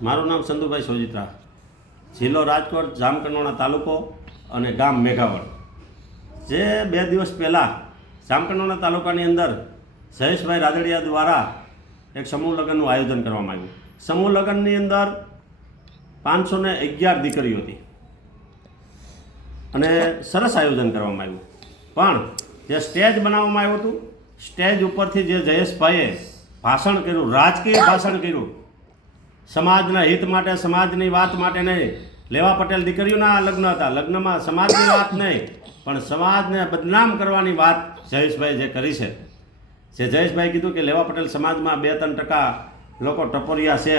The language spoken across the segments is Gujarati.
મારું નામ સંધુભાઈ સોજિત્રા, જિલ્લો રાજકોટ, જામકંડોણા તાલુકો અને ગામ મેઘાવળ. જે બે દિવસ પહેલાં જામકંડોણા તાલુકાની અંદર જયેશભાઈ રાદડિયા દ્વારા એક સમૂહ લગ્નનું આયોજન કરવામાં આવ્યું. સમૂહ લગ્નની અંદર પાંચસો ને અગિયાર દીકરીઓ હતી. અને સરસ આયોજન કરવામાં આવ્યું. પણ જે સ્ટેજ બનાવવામાં આવ્યું હતું, સ્ટેજ ઉપરથી જે જયેશભાઈએ ભાષણ કર્યું, રાજકીય ભાષણ કર્યું સમાજના હિત માટે, સમાજની વાત માટે નહીં. લેવા પટેલ દીકરીઓના લગ્ન હતા. લગ્નમાં સમાજની વાત નહીં, પણ સમાજને બદનામ કરવાની વાત જયેશભાઈ જે કરી છે. જે જયેશભાઈ કીધું કે લેવા પટેલ સમાજમાં બે ત્રણ ટકા લોકો ટપોરિયા છે,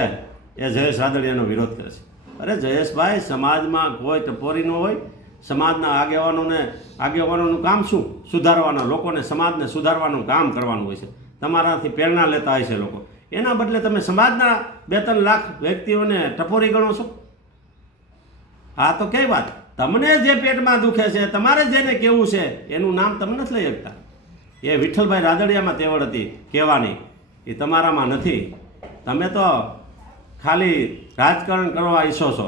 એ જયેશ રાદડિયાનો વિરોધ કરે છે. અરે જયેશભાઈ, સમાજમાં કોઈ ટપોરી ન હોય. સમાજના આગેવાનોને, આગેવાનોનું કામ શું? સુધારવાના, લોકોને સમાજને સુધારવાનું કામ કરવાનું હોય છે. તમારાથી પ્રેરણા લેતા હોય છે લોકો. એના બદલે તમે સમાજના બે ત્રણ લાખ વ્યક્તિઓને ટપોરી ગણો છો? હા તો કઈ વાત? તમને જે પેટમાં દુખે છે, તમારે જેને કેવું છે, એનું નામ તમે નથી લઈ શકતા. એ વિઠ્ઠલભાઈ રાદડિયામાં તેવડ હતી, કહેવાની. એ તમારામાં નથી. તમે તો ખાલી રાજકારણ કરવા ઈચ્છો છો.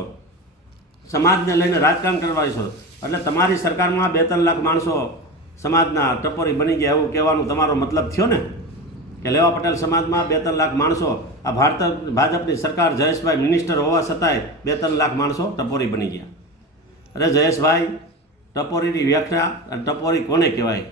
સમાજને લઈને રાજકારણ કરવા ઈચ્છો એટલે તમારી સરકારમાં બે ત્રણ લાખ માણસો સમાજના ટપોરી બની ગયા એવું કહેવાનું તમારો મતલબ થયો ને? કે લેવા પટેલ સમાજમાં બે ત્રણ લાખ માણસો, આ ભારત ભાજપની સરકાર જયેશભાઈ મિનિસ્ટર હોવા છતાંય બે ત્રણ લાખ માણસો ટપોરી બની ગયા. અરે જયેશભાઈ, ટપોરીની વ્યાખ્યા અને ટપોરી કોને કહેવાય?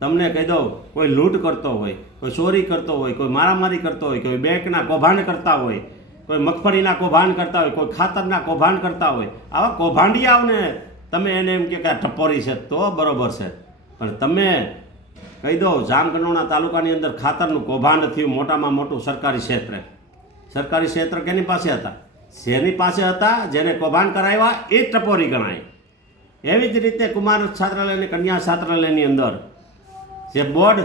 તમને કહી દઉં, કોઈ લૂંટ કરતો હોય, કોઈ ચોરી કરતો હોય, કોઈ મારામારી કરતો હોય, કોઈ બેંકના કૌભાંડ કરતા હોય, કોઈ મગફળીના કૌભાંડ કરતા હોય, કોઈ ખાતરના કૌભાંડ કરતા હોય, આવા કૌભાંડિયાઓને તમે એને એમ કે આ ટપોરી છે, તો બરોબર છે. પણ તમે કહી દો, જામકંડોણા તાલુકાની અંદર ખાતરનું કૌભાંડ થયું. મોટામાં મોટું સરકારી ક્ષેત્રે. સરકારી ક્ષેત્ર કેની પાસે હતા? જેની પાસે હતા? જેને કૌભાંડ કરાવ્યા, એ ટપોરી ગણાય. એવી જ રીતે કુમાર છાત્રાલય કન્યા છાત્રાલયની અંદર જે બોર્ડ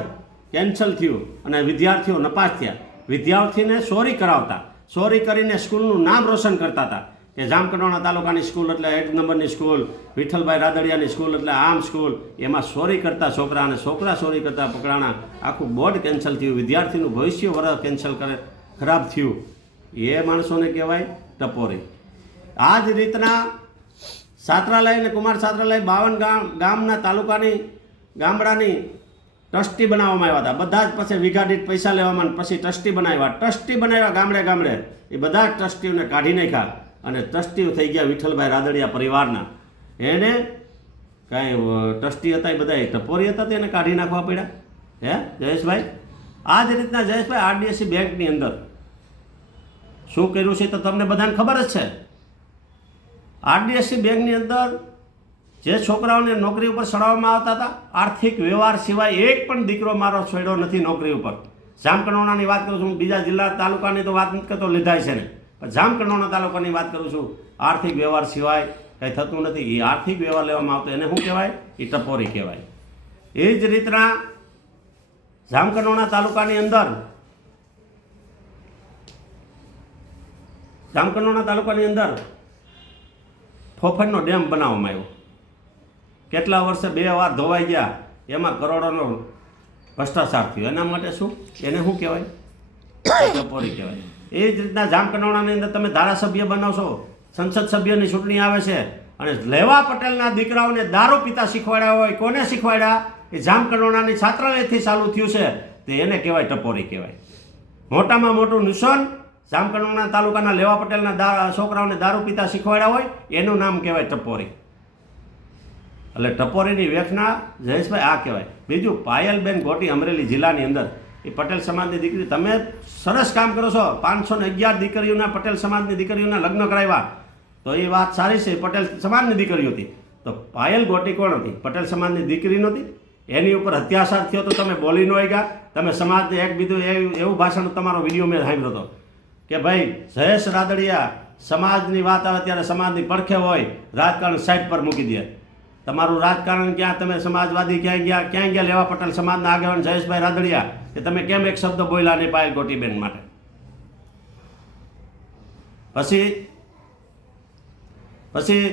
કેન્સલ થયું અને વિદ્યાર્થીઓ નપાસ થયા. વિદ્યાર્થીને સોરી કરાવતા. ચોરી કરીને સ્કૂલનું નામ રોશન કરતા હતા. કે જામકંડોણા તાલુકાની સ્કૂલ એટલે એક નંબરની સ્કૂલ, વિઠ્ઠલભાઈ રાદડિયાની સ્કૂલ એટલે આમ સ્કૂલ. એમાં ચોરી કરતા છોકરા અને છોકરા ચોરી કરતા પકડાણા. આખું બોર્ડ કેન્સલ થયું. વિદ્યાર્થીનું ભવિષ્ય વર્ષ કેન્સલ કરે, ખરાબ થયું. એ માણસોને કહેવાય ટપોરી. આ જ રીતના સાત્રાલય અને કુમાર સાત્રાલય બાવન ગામ, ગામના તાલુકાની, ગામડાની ટ્રસ્ટી બનાવવામાં આવ્યા હતા. બધા જ પછી વીઘા પૈસા લેવામાં પછી ટ્રસ્ટી બનાવ્યા. ટ્રસ્ટી બનાવ્યા ગામડે ગામડે. એ બધા જ ટ્રસ્ટીઓને કાઢી નાખ્યા. અને ટ્રસ્ટીઓ થઈ ગયા વિઠ્ઠલભાઈ રાદડિયા પરિવારના. એને કાંઈ ટ્રસ્ટી હતા એ બધા ટપોરી હતા તેને કાઢી નાખવા પડ્યા. હે, જયેશભાઈ? આ જ રીતના જયેશભાઈ આરડીએસસી બેંકની અંદર. શું કર્યું છે તો તમને બધાને ખબર જ છે. આરડીએસસી બેંકની અંદર જે છોકરાઓને નોકરી ઉપર ચડાવવામાં આવતા હતા, આર્થિક વ્યવહાર સિવાય એક પણ દીકરો મારો છોડ્યો નથી નોકરી ઉપર. જામકંડોણાની વાત કરું છું બીજા જિલ્લા તાલુકાની તો વાત નથી કરતો, લીધાય છે ને પણ જામકંડોણા તાલુકાની વાત કરું છું, આર્થિક વ્યવહાર સિવાય કંઈ થતું નથી. એ આર્થિક વ્યવહાર લેવામાં આવતો એને શું કહેવાય? એ ટપોરી કહેવાય. એ જ રીતના જામકંડોરણા તાલુકાની અંદર જામકંડોરણા તાલુકાની અંદર ફોફડનો ડેમ બનાવવામાં આવ્યો. કેટલા વર્ષે બે વાર ધોવાઈ ગયા, એમાં કરોડોનો ભ્રષ્ટાચાર થયો. એના માટે શું? એને શું કહેવાય? ટપોરી કહેવાય. એ જ રીતના જામકંડોળાની અંદર તમે ધારાસભ્ય બનાવશો સંસદ સભ્યની ચૂંટણી આવે છે. અને લેવા પટેલના દીકરાઓને દારૂ પીતા શીખવાડ્યા હોય, કોને શીખવાડ્યા? એ જામકંડોળાની છાત્રાલયથી ચાલુ થયું છે. તે એને કહેવાય ટપોરી કહેવાય. મોટામાં મોટું નુકસાન જામકંડોણા તાલુકાના લેવા પટેલના છોકરાઓને દારૂ પીતા શીખવાડ્યા હોય, એનું નામ કહેવાય ટપોરી. એટલે ટપોરીની વ્યાખ્યા જયેશભાઈ આ કહેવાય. બીજું પાયલબેન ગોટી અમરેલી જિલ્લાની અંદર એ પટેલ સમાજની દીકરી. તમે સરસ કામ કરો છો. પાંચસો ને અગિયાર દીકરીઓના પટેલ સમાજની દીકરીઓના લગ્ન કરાવ્યા. તો એ વાત સારી છે. પટેલ સમાજની દીકરીઓ હતી. તો પાયલ ગોટી કોણ હતી? પટેલ સમાજની દીકરી નહોતી. એની ઉપર અત્યાચાર થયો તો તમે બોલી ન ગયા તમે સમાજને એક બીજું એવું ભાષણ તમારો વીડિયો મેં સાંભળ્યો હતો. કે ભાઈ, જયેશ રાદડિયા સમાજની વાત આવે ત્યારે સમાજની પડખે હોય. રાજકારણ સાઈડ પર મૂકી દે. તમારું રાજકારણ ક્યાં? તમે સમાજવાદી ક્યાં ગયા? ક્યાં ગયા? લેવા પટેલ સમાજના આગેવાન જયેશભાઈ રાદડિયા, કે તમે કેમ એક શબ્દ બોલ્યા નહીં પાયલ ગોટીબેન માટે? પછી પછી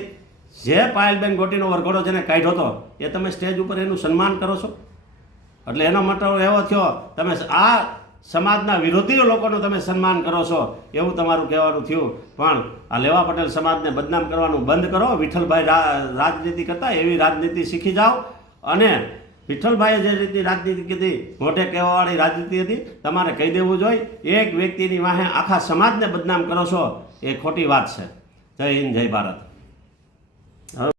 જે પાયલબેન ગોટીનો વરઘોડો જેને કાઢ્યો હતો, એ તમે સ્ટેજ ઉપર એનું સન્માન કરો છો? એટલે એનો મતલબ એવો થયો, તમે આ સમાજના વિરોધી લોકોનું તમે સન્માન કરો છો, એવું તમારું કહેવાનું થયું. પણ આ લેવા પટેલ સમાજને બદનામ કરવાનું બંધ કરો, વિઠ્ઠલભાઈ રાજનીતિ કરતા એવી રાજનીતિ શીખી જાઓ. અને વિઠ્ઠલભાઈએ જે રીતની રાજનીતિ કીધી મોટે કહેવાવાળી રાજનીતિ હતી, તમારે કહી દેવું જોઈએ, એક વ્યક્તિની વાહે આખા સમાજને બદનામ કરો છો, એ ખોટી વાત છે. જય હિન્દ, જય ભારત.